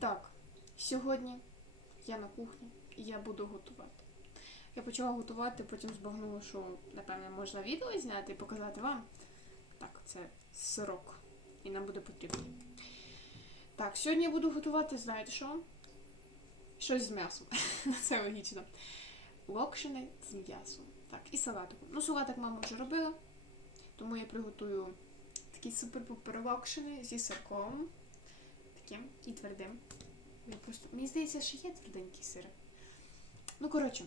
так, сьогодні я на кухні і я буду готувати. Я почала готувати, потім збагнула, що, напевно, можна відео зняти і показати вам. Так, це сирок. І нам буде потрібно. Так, сьогодні я буду готувати, знаєте що? Щось з м'ясом. Це логічно. Локшини з м'ясом. Так, і салатик. Ну, салатик мама вже робила, тому я приготую такі супер-пупер локшини зі сирком. Таким і твердим. Просто... Мені здається, що є тверденький сир. Ну, коротше,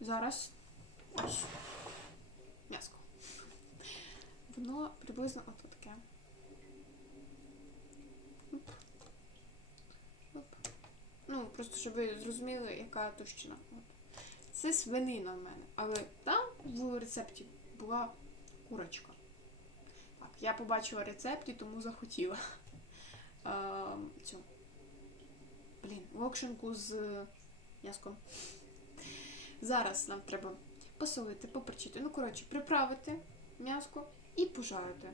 зараз ось м'яско. Воно приблизно от таке. Ну, просто щоб ви зрозуміли, яка товщина. От. Це свинина в мене, але там в рецепті була курочка. Так, я побачила рецепт і тому захотіла. Цю. Блін, локшинку з м'яском. Зараз нам треба посолити, поперчити. Ну, коротше, приправити м'яско і пожарити.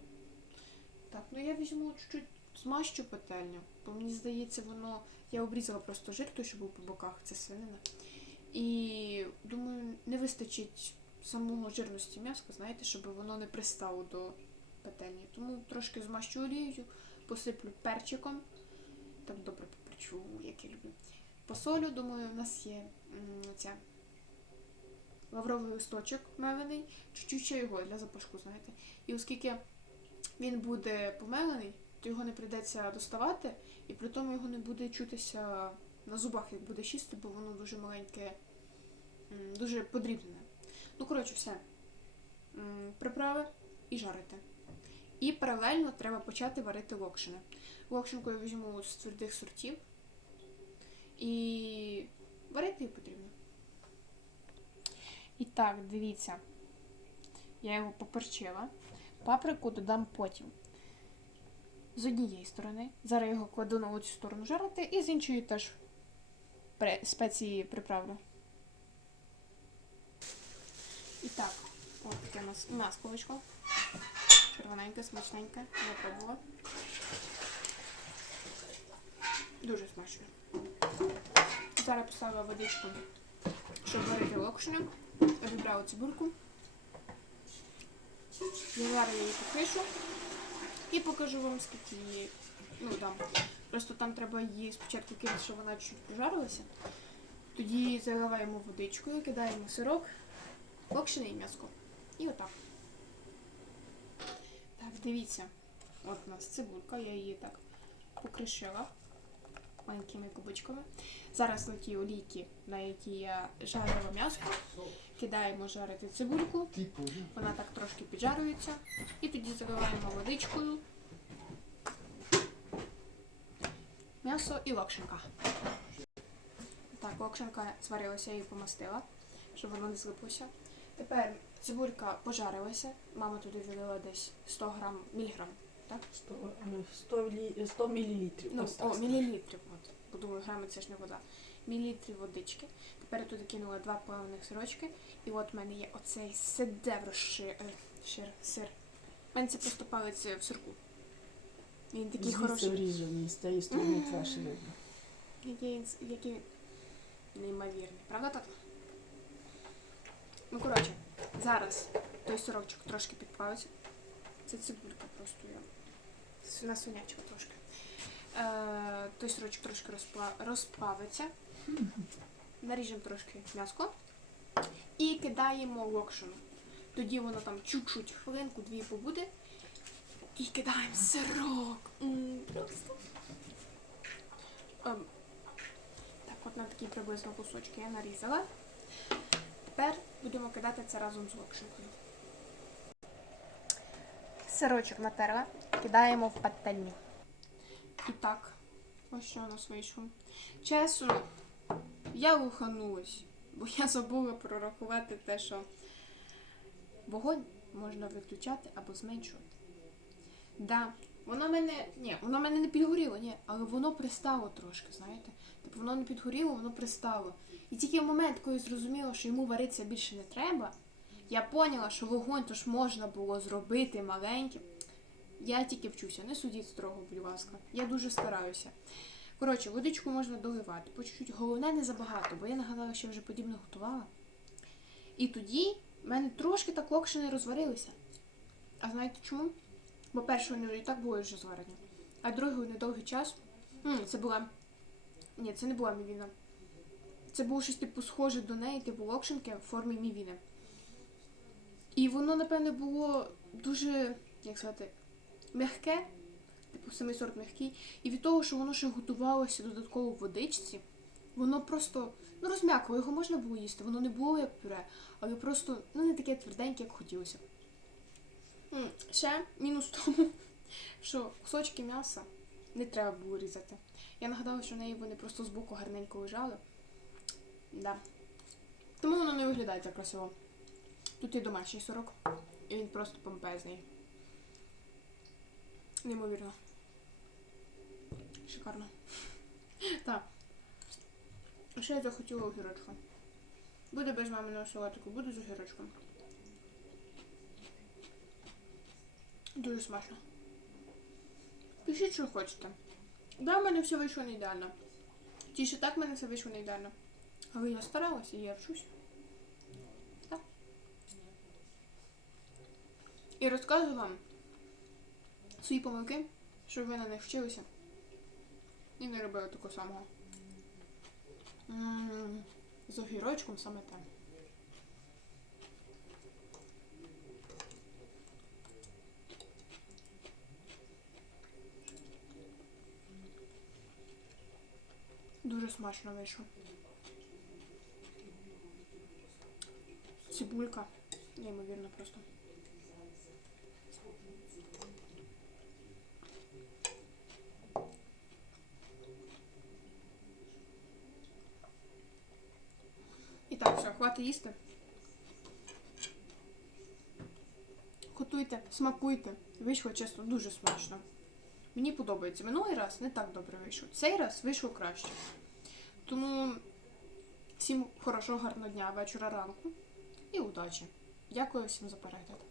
Так, ну я візьму чуть-чуть змащу пательню, бо мені здається, воно. Я обрізала просто жир, той, що був по боках, це свинина. І думаю, не вистачить самого жирності м'яска, знаєте, щоб воно не пристало до пательні. Тому трошки змащу олією, посиплю перчиком. Так добре поперчу, як я люблю. Посолю, думаю, у нас є ця лавровий листочок мелений, чуть-чуть ще його для запашку, знаєте. І оскільки він буде помелений, то його не прийдеться доставати, і при тому його не буде чутися на зубах, як буде чисти, бо воно дуже маленьке, дуже подрібне. Ну, коротше, все. Приправи і жарити. І паралельно треба почати варити локшини. Локшинку я візьму з твердих сортів. І варити її потрібно. І так, дивіться. Я його поперчила. Паприку додам потім. З однієї сторони. Зараз його кладу на оцю сторону жарити, і з іншої теж спеції приправлю. І так, от таке у нас м'яско вийшло. Червоненьке, смачненьке. Я пробувала. Дуже смачно. Зараз поставила водичку, щоб варити локшину. Обібрала цибульку. Я зараз її покришу і покажу вам, скільки її ну, дам. Просто там треба її спочатку кинути, щоб вона чуть прожарилася. Тоді заливаємо водичкою, кидаємо сирок, локшини і м'яско. І отак. Дивіться. От у нас цибулька, я її так покришила маленькими кубочками. Зараз на ті олійки, на які я жарила м'ясо, кидаємо жарити цибульку. Вона так трошки піджарюється. І тоді заливаємо водичкою. М'ясо і локшинка. Так, локшинка зварилася, я її помастила, щоб воно не злиплося. Тепер цибулька пожарилася. Мама туди вилила десь 100 грам, міліграм, так? 100, е, 100, 100 мілілітрів. Ну, о, мілілітрів. От. Бо думаю, грами це ж не вода. Мілілітрів водички. Тепер я туди кинула два плавлених сирочки. І от в мене є оцей седевр шир, е, шир, сир. У мене це просто палець в сирку. Він такий Звідси хороший. врізаний, з тієї сторони краще видно. Який, він який неймовірний. Правда так? Ну, коротше, зараз той сирочок трошки підплавиться. Це цибулька просто я. На свинячку трошки. Е, той сирочок трошки розпла... розплавиться. Наріжемо трошки м'яско. І кидаємо локшину. Тоді воно там чуть-чуть хвилинку-дві побуде. І кидаємо сирок. М, Просто. Ем, так, от на такі приблизно кусочки я нарізала. Тепер будемо кидати це разом з локшинкою. Сирочок натерла, кидаємо в пательню. І так, ось що у нас вийшло. Чесно, я луханулась, бо я забула прорахувати те, що вогонь можна виключати або зменшувати. Да, воно мене. Ні, воно мене не підгоріло, ні, але воно пристало трошки, знаєте. Тобто воно не підгоріло, воно пристало. І тільки в момент, коли я зрозуміла, що йому варитися більше не треба, я поняла, що вогонь то ж можна було зробити маленьким. Я тільки вчуся, не судіть строго, будь ласка. Я дуже стараюся. Коротше, водичку можна доливати, по чуть-чуть. Головне не забагато, бо я нагадала, що вже подібне готувала. І тоді в мене трошки так локшини розварилися. А знаєте чому? Бо перше вони і так були вже зварені. А другий недовгий час. М, це була. Ні, це не була мівіна. Це було щось типу схоже до неї, типу локшинки в формі мівіни. І воно, напевне, було дуже, як сказати, м'яке, типу самий сорт м'який. І від того, що воно ще готувалося додатково в водичці, воно просто ну, розм'якло, його можна було їсти. Воно не було як пюре, але просто ну, не таке тверденьке, як хотілося. Ще мінус в тому, що кусочки м'яса не треба було різати. Я нагадала, що в неї вони просто збоку гарненько лежали. Да. Тому воно не виглядає так красиво. Тут є домашній сорок, і він просто помпезний. Неймовірно. Шикарно. Так. Ще я захотіла огірочка. Буде без маминого салатику, буде з огірочком. Дуже смачно. Пишіть, що хочете. Да, в мене все вийшло не ідеально. Ті, що так в мене все вийшло не ідеально. Але я старалася, я вчусь. Так. І розказую вам свої помилки, щоб ви на них вчилися. І не робили такого самого. М, З огірочком саме те. Дуже смачно вийшло. Цибулька. Неймовірно просто. І так, все, хватить їсти. Готуйте, смакуйте. Вийшло чесно дуже смачно. Мені подобається. Минулий раз не так добре вийшов. Цей раз вийшло краще. Тому всім хорошого, гарного дня, вечора, ранку і удачі. Дякую всім за перегляд.